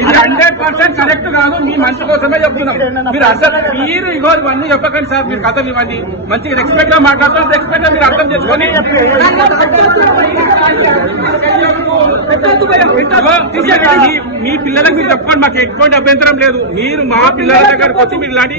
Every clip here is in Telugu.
ఇది హండ్రెడ్ పర్సెంట్ కరెక్ట్ కాదు మీ మంచి కోసమే చెప్తున్నాం. మీరు అసలు మీరు ఇగో ఇవన్నీ చెప్పకండి సార్ మీరు కథలు ఇవన్నీ మంచిగా రెస్పెక్ట్గా మాట్లాడుతున్నారు రెస్పెక్ట్గా మీరు అర్థం చేసుకొని. మీ- మీ పిల్లలకు మీరు చెప్పండి మాకు ఎటువంటి అభ్యంతరం లేదు. మీరు మా పిల్లల దగ్గరకు వచ్చి మీరు ఇలాంటి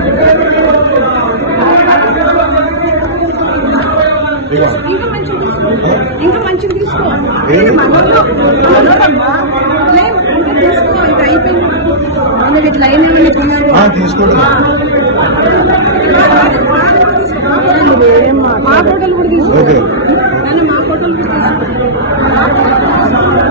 ఇంకా మంచిగా తీసుకో ఇంకా మంచిగా తీసుకో అయిపోయింది ఇట్లా అయినా తీసుకోవడం మా ఫోటోలు కూడా తీసుకో మా ఫోటోలు కూడా తీసుకో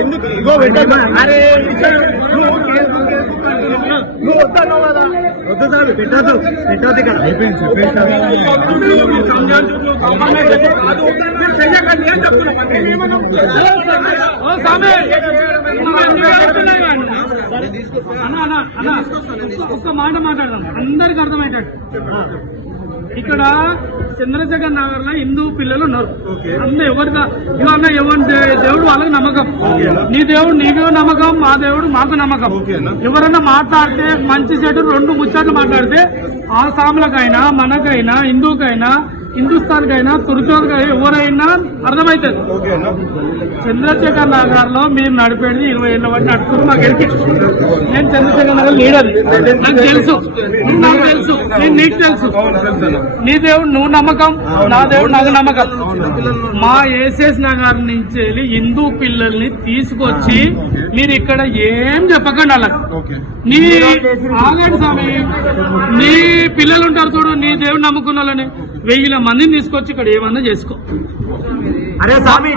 ఎందుకు? ఇగో పెట్టమ్మా. అరే నువ్వు కేసు కేసు నువ్వు వద్దన్నావు కదా? వద్దు సార్ పెట్టద్దు. పెట్టద్దు ఇక్కడ ఒక్క మాట మాట్లాడదాం. అందరికి అర్థమయ్యేటట్టు ఇక్కడ చంద్రశేఖర్ నగర్లో హిందూ పిల్లలు ఉన్నారు. అందరూ ఎవరిగా ఇవాళ ఎవరి దేవుడు వాళ్ళకి నమ్మకం. నీ దేవుడు నీకు నమ్మకం మా దేవుడు మాకు నమ్మకం. ఎవరైనా మాట్లాడితే మంచి చెడు రెండు ముచ్చట్లు మాట్లాడితే ఆ సాములకైనా మనకైనా హిందూకైనా హిందుస్థాన్కైనా తుర్కోకైనా ఎవరైనా అర్థమవుతుంది చంద్రశేఖర్ నగర్లో మీరు నడిపేది ఇరవై ఏళ్ళ బట్టి నడుపుతున్నారు మాకు ఎరికే. నేను చంద్రశేఖర్ నగర్ లీడర్. నాకు తెలుసు. నాకు తెలుసు. నేను నీకు తెలుసు. నీ దేవుడు నువ్వు నమ్మకం నా దేవుడు నాకు నమ్మకం. మా ఏసెస్ నగర్ నుంచి వెళ్ళి హిందూ పిల్లల్ని తీసుకొచ్చి మీరు ఇక్కడ ఏం చెప్పకండి వాళ్ళకి నీ ఆగండి స్వామి. నీ పిల్లలు ఉంటారు చూడు నీ దేవుడు నమ్ముకున్న వాళ్ళని. వెయ్యిల మందిని తీసుకొచ్చి ఇక్కడ ఏమన్నా చేసుకో అరే స్వామి.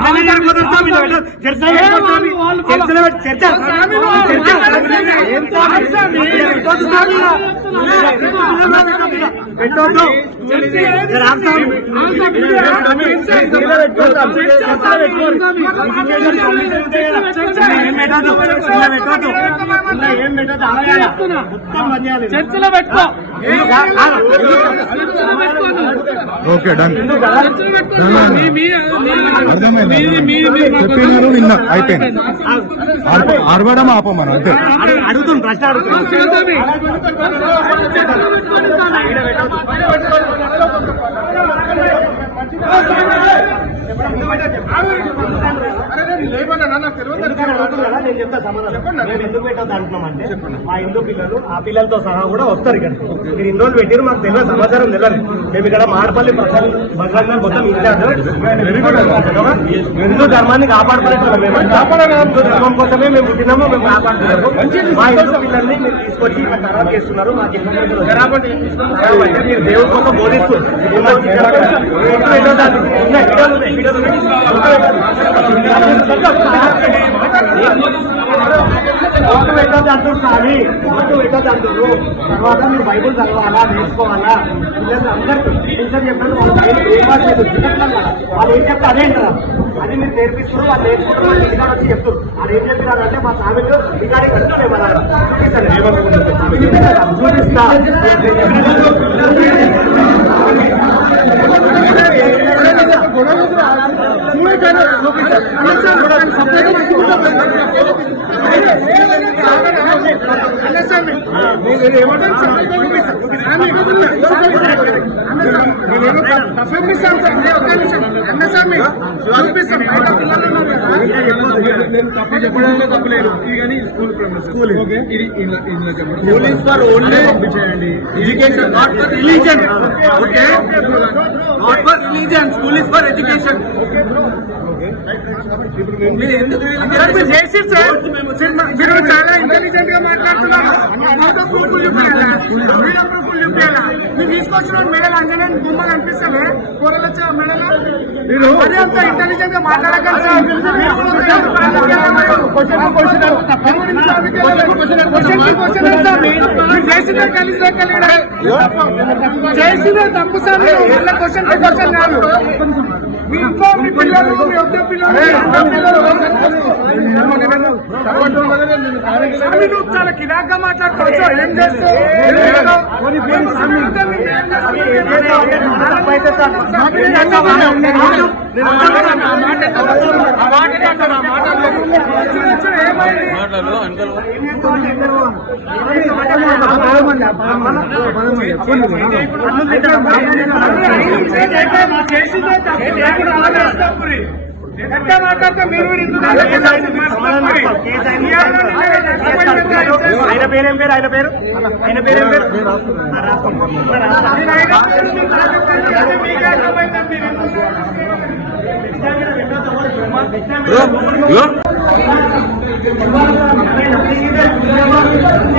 చర్చలో పెట్టుకో ఓకే డన్ చెప్పినారు విన్నా. అయిపోయింది. అంతే. అడుగు- అడుగుతుంది ప్రశ్న అడుగుతుంది. నేను చెప్తా సమాధానం. మేము ఎందుకు పెట్టొద్దు అంటున్నామంటే ఆ హిందూ పిల్లలు ఆ పిల్లలతో సహా కూడా వస్తారు ఇక్కడ. మీరు ఇన్ని రోజులు పెట్టారు మాకు తెలియదు సమాచారం తెలియదు. మేము ఇక్కడ మాడపల్లి ప్రసాద్ భద్రంగా మొత్తం హిందూ ధర్మాన్ని మేము హిందూ ధర్మం కోసమే మేము పుట్టినాము మేము కాపాడుతున్నాము మా హిందూ పిల్లల్ని మీరు తీసుకొచ్చి ఇక్కడ ఖరాబ్ చేస్తున్నారు మాకు మీరు దేవుడి కోసం బోధిస్తూ. ఓటు పెట్టద్దు అంటారు సారి ఓటు పెట్టద్దు అంటారు తర్వాత మీరు బైబుల్ చదవాలా నేర్చుకోవాలా పిల్లలు అందరికీ టీచర్ చెప్పారు వాళ్ళు ఏం చెప్తే అదే కదా అది మీరు నేర్పిస్తున్నారు వాళ్ళు నేర్చుకుంటారు వాళ్ళు ఇంకా వచ్చి చెప్తారు అది ఏం చెప్పినారు అంటే మా స్వామిలో రికార్డింగ్ కట్టుకోలే మన చూపిస్తా చూపిస్తాం పోలీస్ ఫర్ ఓన్లీ పంపించేయండి education not for religion okay not for religion school is for education మీరు మీరు చాలా ఇంటెలిజెంట్గా మాట్లాడుతున్నారు మీరు తీసుకొచ్చిన మెడల్ అంజనే బొమ్మ కనిపిస్తుంది కూరలు వచ్చే మెడలు అదే అంత ఇంటెలిజెంట్గా మీరు మీరు చేసిన కలిసి చేసిన తప్పు సార్ క్వశ్చన్ క్వశ్చన్ కాదు మీ ఇంట్లో మీ పిల్లలు మీ వద్ద పిల్లలు చాలా మాట్లాడుకోవచ్చు ఏం చేస్తావు ఎట్లా మాట్లాడితే మీరు ఆయన పేరేం పేరు ఆయన పేరు ఆయన పేరేం పేరు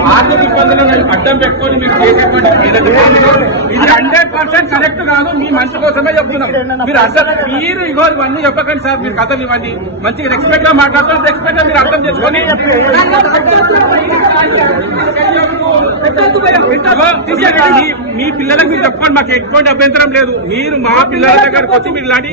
ఆర్థిక ఇబ్బందులను అడ్డం పెట్టుకొని మీరు చేసేటువంటి ఇది హండ్రెడ్ పర్సెంట్ కరెక్ట్ కాదు. మీ మంచి కోసమే చెప్తున్నాం. మీరు అర్థం మీరు ఇగో ఇవన్నీ చెప్పకండి సార్. మీరు కథలు ఇవ్వండి. మంచిగా రెస్పెక్ట్గా మాట్లాడుతున్నారు రెస్పెక్ట్గా మీరు అర్థం చేసుకొని మీ- మీ పిల్లలకు మీరు చెప్పండి. మాకు ఎటువంటి అభ్యంతరం లేదు. మీరు మా పిల్లల దగ్గరకు వచ్చి మీరు ఇలాంటి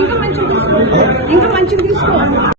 ఇంకా మంచిగా తీసుకో. ఇంకా మంచిగా తీసుకో.